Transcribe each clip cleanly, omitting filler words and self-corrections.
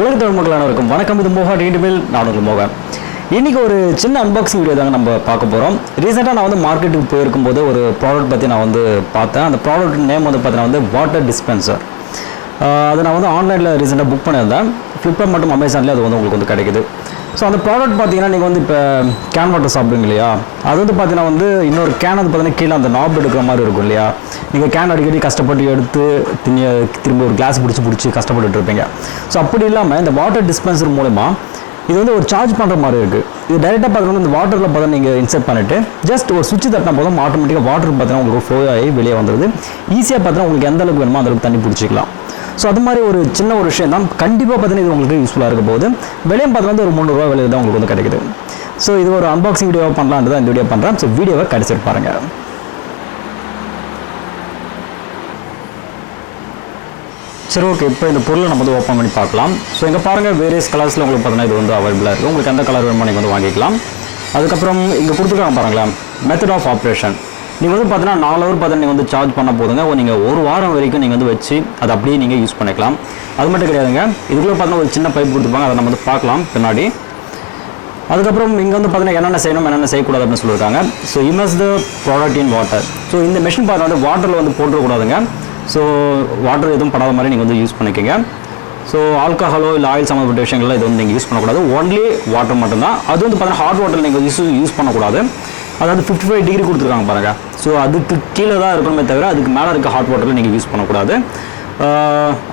உலக தமிழ் மக்கள் அனைவருக்கும் வணக்கம். இது மோகா டீடெயில். நான் உங்கள் மோகா. இன்றைக்கி ஒரு சின்ன அன்பாக்சிங் வீடியோ தாங்க நம்ம பார்க்க போகிறோம். ரீசெண்டாக நான் வந்து மார்க்கெட்டுக்கு போயிருக்கும்போது ஒரு ப்ராடக்ட் பற்றி நான் வந்து பார்த்தேன். அந்த ப்ராடக்ட் நேம் வந்து பார்த்தீங்கன்னா வந்து வாட்டர் டிஸ்பென்சர். அதை நான் வந்து ஆன்லைனில் ரீசெண்டாக புக் பண்ணியிருந்தேன். ஃப்ளிப்கார்ட் மற்றும் அமேசான்லேயே அது வந்து உங்களுக்கு வந்து கிடைக்குது. ஸோ அந்த ப்ராடக்ட் பார்த்தீங்கன்னா நீங்கள் வந்து இப்போ கேன் வாட்டர் சாப்பிடுங்க இல்லையா, அது வந்து பார்த்தீங்கன்னா வந்து இன்னொரு கேன் வந்து பார்த்தீங்கன்னா கீழே அந்த நாப் எடுக்கிற மாதிரி இருக்கும் இல்லையா. நீங்கள் கேன் அடிக்கடி கஷ்டப்பட்டு எடுத்து திரும்ப ஒரு கிளாஸ் பிடிச்சி கஷ்டப்பட்டு இருப்பீங்க. ஸோ அப்படி இல்லாமல் இந்த வாட்டர் டிஸ்பென்சர் மூலமா இது வந்து ஒரு சார்ஜ் பண்ணுற மாதிரி இருக்குது. இது டைரெக்டாக பார்த்தீங்கன்னா இந்த வாட்டரில் பார்த்தா நீங்கள் இன்செர்ட் பண்ணிவிட்டு ஜஸ்ட் ஒரு சுவிட்ச் தட்டினா போதும் ஆட்டோமேட்டிக்காக வாட்டர் பார்த்தீங்கன்னா உங்களுக்கு ஃப்ளோ ஆகி வெளியே வந்துடுது. ஈஸியாக பார்த்தீங்கன்னா உங்களுக்கு எந்த அளவுக்கு வேணுமோ அந்த அளவுக்கு தண்ணி பிடிச்சிக்கலாம். ஸோ அது மாதிரி ஒரு சின்ன ஒரு விஷயம் தான். கண்டிப்பாக பார்த்தீங்கன்னா இது உங்களுக்கு யூஸ்ஃபுல்லாக இருக்க போது. விலையும் பார்த்தீங்கன்னா ஒரு 300 ரூபா விலையில் தான் உங்களுக்கு வந்து கிடைக்குது. ஸோ இது ஒரு அன்பாக்சிங் வீடியோவாக பண்ணலான்னு தான் இந்த வீடியோ பண்ணுறேன். ஸோ வீடியோவை கடைசிட்டு பாருங்கள். சரி, ஓகே. இப்போ இந்த பொருளை நம்ம வந்து ஓப்பன் பண்ணி பார்க்கலாம். ஸோ இங்கே பாருங்கள், வேரியஸ் கலர்ஸில் உங்களுக்கு பார்த்தீங்கன்னா இது வந்து அவைலபிளாக இருக்குது. உங்களுக்கு எந்த கலர் வேணுமோ நீங்கள் வந்து வாங்கிக்கலாம். அதுக்கப்புறம் இங்கே கொடுத்துருக்காங்க பாருங்களேன், மெத்தட் ஆஃப் ஆப்ரேஷன். நீங்கள் வந்து பார்த்தீங்கன்னா 4 ஹவர் பார்த்தீங்கன்னா நீங்கள் வந்து சார்ஜ் பண்ண போதுங்க. நீங்கள் ஒரு வாரம் வரைக்கும் நீங்கள் வந்து வச்சு அதை அப்படியே நீங்கள் யூஸ் பண்ணிக்கலாம். அது மட்டும் கிடையாதுங்க, இதுக்குள்ளே பார்த்தீங்கன்னா ஒரு சின்ன பைப் கொடுத்துருப்பாங்க. அதை நம்ம வந்து பார்க்கலாம் பின்னாடி. அதுக்கப்புறம் இங்கே வந்து பார்த்தீங்கன்னா என்னென்ன செய்யணும் என்னென்ன செய்யக்கூடாது அப்படின்னு சொல்லியிருக்காங்க. So immerse the product in water. So இந்த மெஷின் பார்த்தீங்கன்னா வந்து வாட்டரில் வந்து போட்டுறக்கூடாதுங்க. ஸோ வாட்டர் எதுவும் படாத மாதிரி நீங்கள் வந்து யூஸ் பண்ணிக்கோங்க. ஸோ ஆல்கஹாலோ இல்லை ஆயில் சம்மந்தப்பட்ட விஷயங்கள்லாம் இது வந்து நீங்கள் யூஸ் பண்ணக்கூடாது. ஒன்லி வாட்டர் மட்டும்தான். அது வந்து பார்த்தீங்கன்னா ஹாட் வாட்டர் நீங்கள் யூஸ் பண்ணக்கூடாது. அதாவது 55 டிகிரி கொடுத்துருக்காங்க பாருங்கள். ஸோ அதுக்கு கீழே தான் இருக்கணுமே தவிர அதுக்கு மேலே இருக்க ஹாட் வாட்டரில் நீங்கள் யூஸ் பண்ணக்கூடாது.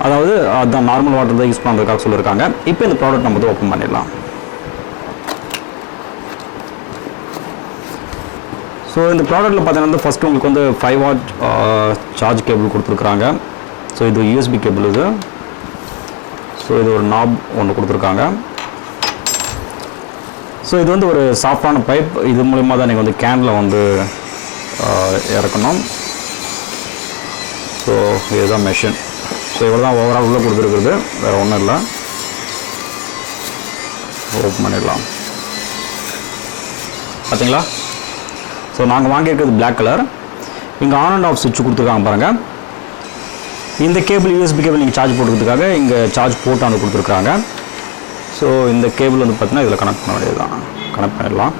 அதாவது அதுதான் நார்மல் வாட்டர் தான் யூஸ் பண்ணுறதுக்காக சொல்லியிருக்காங்க. இப்போ இந்த ப்ராடக்ட் நம்ம வந்து ஓப்பன் பண்ணிடலாம். ஸோ இந்த ப்ராடக்ட்டில் பார்த்தீங்கன்னா வந்து ஃபஸ்ட்டு உங்களுக்கு வந்து 5 வாட் சார்ஜ் கேபிள் கொடுத்துருக்குறாங்க. ஸோ இது USB கேபிள் இது. ஸோ இது ஒரு நாப் ஒன்று கொடுத்துருக்காங்க. ஸோ இது வந்து ஒரு சாஃப்டான பைப். இது மூலிமா தான் நீங்கள் வந்து கேனில் வந்து இறக்கணும். ஸோ இதுதான் மெஷின். ஸோ இவ்வளோ தான் ஓவரால் உள்ளே கொடுத்துருக்குறது, வேறு ஒன்றும் இல்லை. ஓப்பன் பண்ணிடலாம். பார்த்தீங்களா? ஸோ நாங்கள் வாங்கியிருக்கிறது பிளாக் கலர். இங்கே ஆன் அண்ட் ஆஃப் சுவிட்ச் கொடுத்துருக்காங்க பாருங்கள். இந்த கேபிள் USB கேபிள் நீங்கள் சார்ஜ் போட்டுக்கிறதுக்காக இங்கே சார்ஜ் போட்டு வந்து கொடுத்துருக்காங்க. ஸோ இந்த கேபிள் வந்து பார்த்தீங்கன்னா இதில் கனெக்ட் பண்ண வேண்டியது தான். கனெக்ட் பண்ணிடலாம்.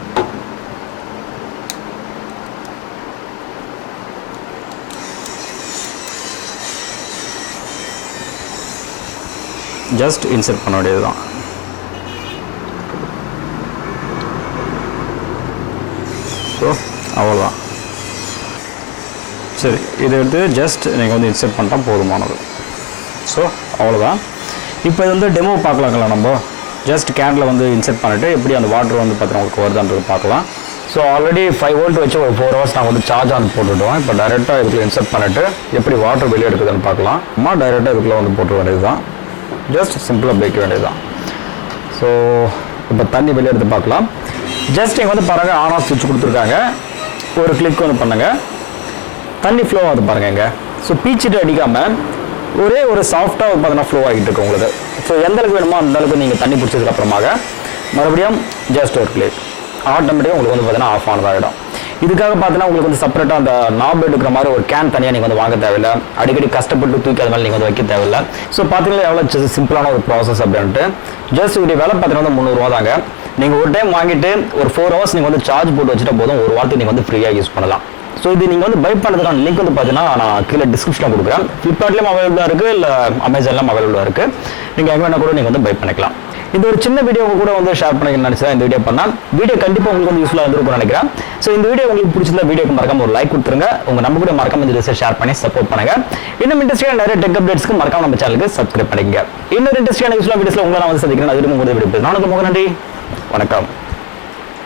ஜஸ்ட் இன்செர்ட் பண்ண வேண்டியது தான். ஸோ அவ்வளோதான். சரி, இதை எடுத்து ஜஸ்ட் நீங்கள் வந்து இன்செர்ட் பண்ணிட்டா போதுமானது. ஸோ அவ்வளோதான். இப்போ இது வந்து டெமோ பார்க்கலாங்களா நம்ம. ஜஸ்ட் கேனில் வந்து இன்செர்ட் பண்ணிவிட்டு எப்படி அந்த வாட்டர் வந்து பார்த்தீங்கன்னா உங்களுக்கு வருதான்றது பார்க்கலாம். ஸோ ஆல்ரெடி 5 வோல்ட் வச்சு ஒரு 4 ஹவர்ஸ் நான் வந்து சார்ஜ் ஆன் போட்டுவிடுவோம். இப்போ டைரெக்டாக இதுக்குள்ள இன்செர்ட் பண்ணிவிட்டு எப்படி வாட்டர் வெளியே எடுக்குதுன்னு பார்க்கலாம். அம்மா டைரெக்டாக இதுக்குள்ளே வந்து போட்டுற வேண்டியது தான். ஜஸ்ட் சிம்பிளாக வைக்க வேண்டியது தான். ஸோ இப்போ தண்ணி வெளியே எடுத்து பார்க்கலாம். ஜஸ்ட் இங்கே வந்து பாருங்கள், ஆன் ஆஃப் சுவிட்ச் கொடுத்துருக்காங்க. ஒரு கிளிக் வந்து பண்ணுங்கள், தண்ணி ஃப்ளோ ஆகுது பாருங்கள் இங்கே. ஸோ பீச்சிட்டு அடிக்காமல் ஒரே ஒரு சாஃப்டாக பார்த்தீங்கன்னா ஃப்ளோ ஆகிட்டு இருக்கு உங்களுக்கு. ஸோ எந்த அளவுக்கு வேணுமோ அந்த அளவுக்கு நீங்கள் தண்ணி பிடிச்சதுக்கு அப்புறமாக மறுபடியும் ஜஸ்ட் ஒரு கிளிக், ஆட்டோமேட்டிக்காக உங்களுக்கு வந்து பார்த்தீங்கன்னா ஆஃப் ஆனதாகிடும். இதுக்காக பார்த்தீங்கன்னா உங்களுக்கு வந்து செப்பரேட்டாக அந்த நாப் எடுக்கிற மாதிரி ஒரு கேன் தனியாக நீங்கள் வந்து வாங்க தேவையில்லை. அடிக்கடி கஷ்டப்பட்டு தூக்கி அது மாதிரி நீங்கள் வந்து வைக்க தேவையில்லை. ஸோ பார்த்தீங்கன்னா எவ்வளோ சிம்பிளான ஒரு ப்ராசஸ் அப்படின்ட்டு. ஜஸ்ட் இதோடைய விலை பார்த்தீங்கன்னா வந்து 300 ரூபா தாங்க. நீங்கள் ஒரு டைம் வாங்கிட்டு ஒரு 4 ஹவர்ஸ் நீங்கள் வந்து சார்ஜ் போட்டு வச்சுட்டா போதும், ஒரு வாரத்துக்கு நீங்கள் வந்து ஃப்ரீயாக யூஸ் பண்ணலாம். ஸோ இது நீங்கள் வந்து பை பண்ணுறதுக்கான லிங்க் வந்து பார்த்தீங்கன்னா நான் கீழே டிஸ்கிரிப்ஷனில் கொடுக்குறேன். ஃப்ளிப்கார்ட்லேயும் அவைலபிளாக இருக்குது, இல்லை அமேசான்லேயும் அவைலபிளாக இருக்குது. நீங்கள் எங்கே வேணால் கூட நீங்கள் வந்து பை பண்ணிக்கலாம். இந்த ஒரு சின்ன வீடியோ கூட வந்து ஷேர் பண்ணிக்க நினச்சா இந்த வீடியோ பண்ணால் வீடியோ கண்டிப்பாக உங்களுக்கு வந்து யூஸ்ஃபுல்லாக இருந்திருக்கும்னு நினைக்கிறேன். ஸோ இந்த வீடியோ உங்களுக்கு பிடிச்சிருந்தா வீடியோக்கு மறக்காம ஒரு லைக் கொடுத்துருங்க. உங்கள் நம்ம கூட மறக்காம இந்த வீடியோஸை ஷேர் பண்ணி சப்போர்ட் பண்ணுங்க. இன்னும் இன்ட்ரெஸ்டிங்கான நிறைய டெக் அப்டேட்ஸ்க்கு மறக்காம நம்ம சேனலுக்கு சப்ஸ்கிரைப் பண்ணிக்கங்க. இன்னொரு இன்ட்ரெஸ்டிங்கான யூஸ்ஃபுல்லாக வீடியோஸில் உங்களை நான் வந்து சந்திக்கிறேன். அது உங்களுக்கு வீடியோ. நானும் ரொம்ப நன்றி, வணக்கம்.